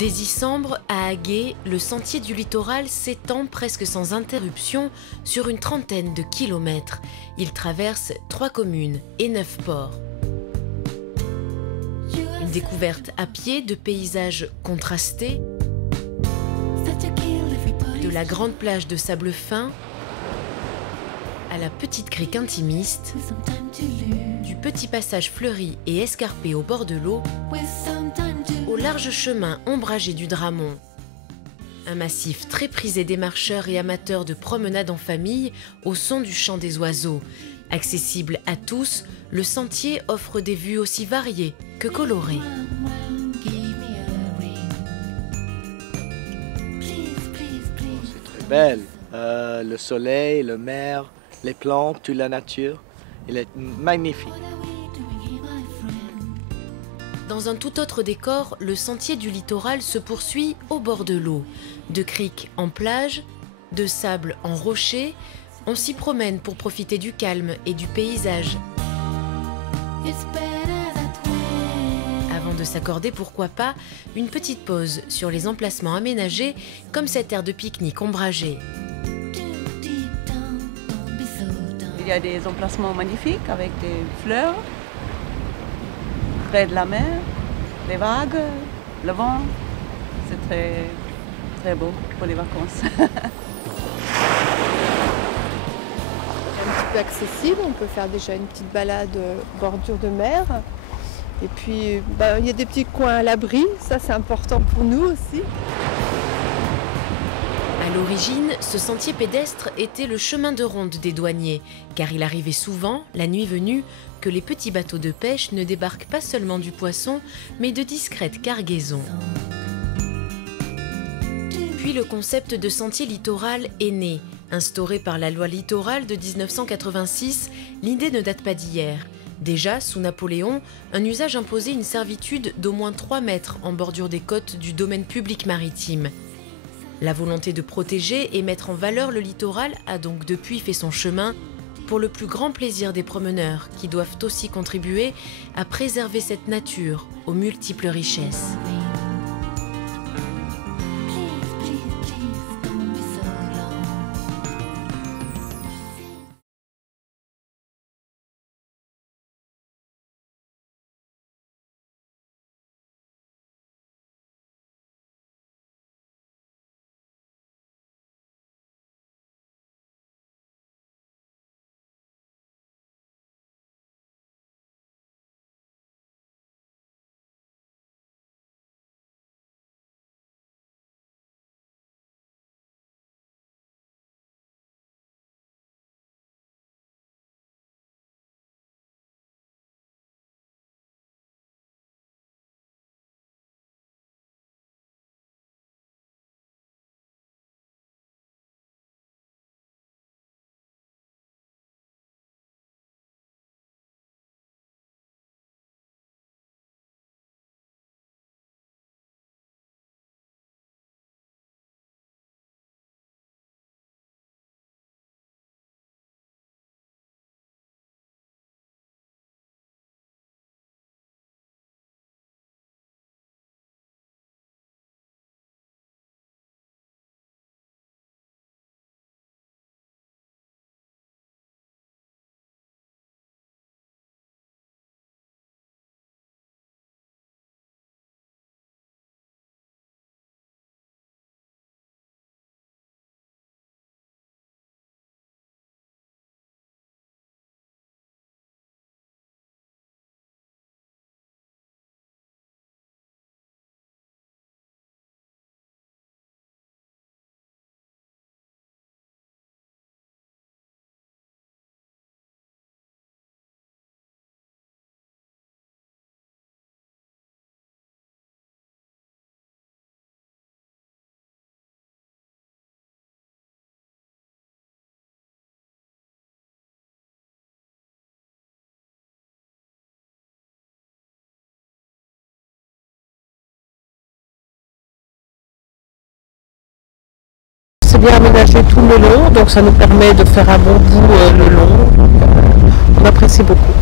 Des Issambres à Aguet, le sentier du littoral s'étend presque sans interruption sur une trentaine de kilomètres. Il traverse 3 communes et 9 ports. Une découverte à pied de paysages contrastés, de la grande plage de sable fin à la petite crique intimiste, du petit passage fleuri et escarpé au bord de l'eau, au large chemin ombragé du Dramont. Un massif très prisé des marcheurs et amateurs de promenades en famille au son du chant des oiseaux. Accessible à tous, le sentier offre des vues aussi variées que colorées. C'est très belle. Le soleil, la mer, les plantes, toute la nature. Il est magnifique. Dans un tout autre décor, le sentier du littoral se poursuit au bord de l'eau. De criques en plage, de sable en rocher, on s'y promène pour profiter du calme et du paysage. Avant de s'accorder, pourquoi pas, une petite pause sur les emplacements aménagés, comme cette aire de pique-nique ombragée. Il y a des emplacements magnifiques avec des fleurs, près de la mer, les vagues, le vent. C'est très, très beau pour les vacances. Un petit peu accessible, on peut faire déjà une petite balade bordure de mer. Et puis, il y a des petits coins à l'abri, ça c'est important pour nous aussi. À l'origine, ce sentier pédestre était le chemin de ronde des douaniers, car il arrivait souvent, la nuit venue, que les petits bateaux de pêche ne débarquent pas seulement du poisson, mais de discrètes cargaisons. Puis le concept de sentier littoral est né. Instauré par la loi littorale de 1986, l'idée ne date pas d'hier. Déjà, sous Napoléon, un usage imposait une servitude d'au moins 3 mètres en bordure des côtes du domaine public maritime. La volonté de protéger et mettre en valeur le littoral a donc depuis fait son chemin pour le plus grand plaisir des promeneurs qui doivent aussi contribuer à préserver cette nature aux multiples richesses. C'est bien aménagé tout le long, donc ça nous permet de faire un bon bout le long. On apprécie beaucoup.